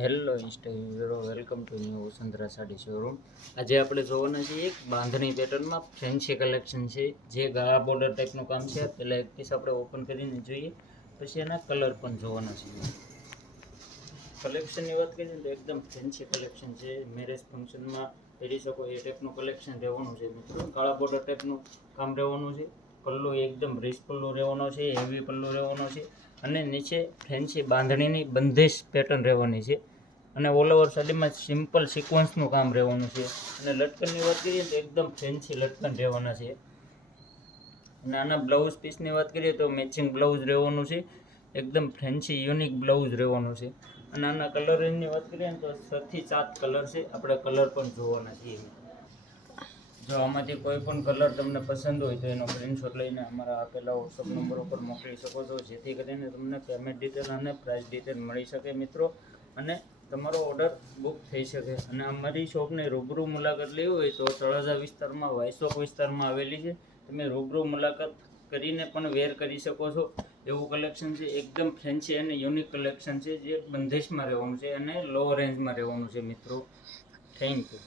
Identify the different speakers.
Speaker 1: Hello Instagram welcome to new Vasundhara sari showroom આજે આપણે જોવાના છીએ એક બાંધણી પેટર્નમાં ફેન્સી કલેક્શન છે. જે ગાળા બોર્ડર ટાઈપનું કામ છે. પહેલાં એક પીસ આપણે ઓપન કરીને જોઈએ. પછી એના કલર પણ જોવાના છે કલેક્શનની વાત કરીએ તો એકદમ ફેન્સી કલેક્શન છે. મેરેજ ફંક્શનમાં પહેરી શકો એ ટાઈપનું કલેક્શન રહેવાનું છે મિત્રો. કાળા બોર્ડર ટાઈપનું કામ રહેવાનું છે. પલ્લુ એકદમ રીસ પલ્લુ રહેવાનો છે, હેવી પલ્લુ રહેવાનો છે અને નીચે ફેન્સી બાંધણીની બંધેશ પેટર્ન રહેવાની છે. અને ઓલ ઓવર સાડીમાં સિમ્પલ સિક્વન્સનું કામ રહેવાનું છે. અને લટકનની વાત કરીએ તો એકદમ ફેન્સી લટકન રહેવાના છે. અને આના બ્લાઉઝ પીસની વાત કરીએ તો મેચિંગ બ્લાઉઝ રહેવાનું છે. એકદમ ફેન્સી યુનિક બ્લાઉઝ રહેવાનું છે. અને આના કલરની વાત કરીએ તો છથી સાત કલર છે. આપણે કલર પણ જોવાના છીએ. જો આમાંથી કોઈ પણ કલર તમને પસંદ હોય તો એનો સ્ક્રીનશોટ લઈને અમારા આપેલા વોટ્સઅપ નંબર ઉપર મોકલી શકો છો. જેથી કરીને તમને પેમેન્ટ ડિટેલ અને પ્રાઇસ ડિટેલ મળી શકે મિત્રો. અને તમારો ઓર્ડર બુક થઈ શકે. અને અમારી શોપને રૂબરૂ મુલાકાત લેવી હોય તો તળાજા વિસ્તારમાં, વાયસોક વિસ્તારમાં આવેલી છે. તમે રૂબરૂ મુલાકાત કરીને પણ વેર કરી શકો છો. એવું કલેક્શન છે, એકદમ ફેન્સી અને યુનિક કલેક્શન છે, જે બંધેશમાં રહેવાનું છે અને લો રેન્જમાં રહેવાનું છે મિત્રો. Thank you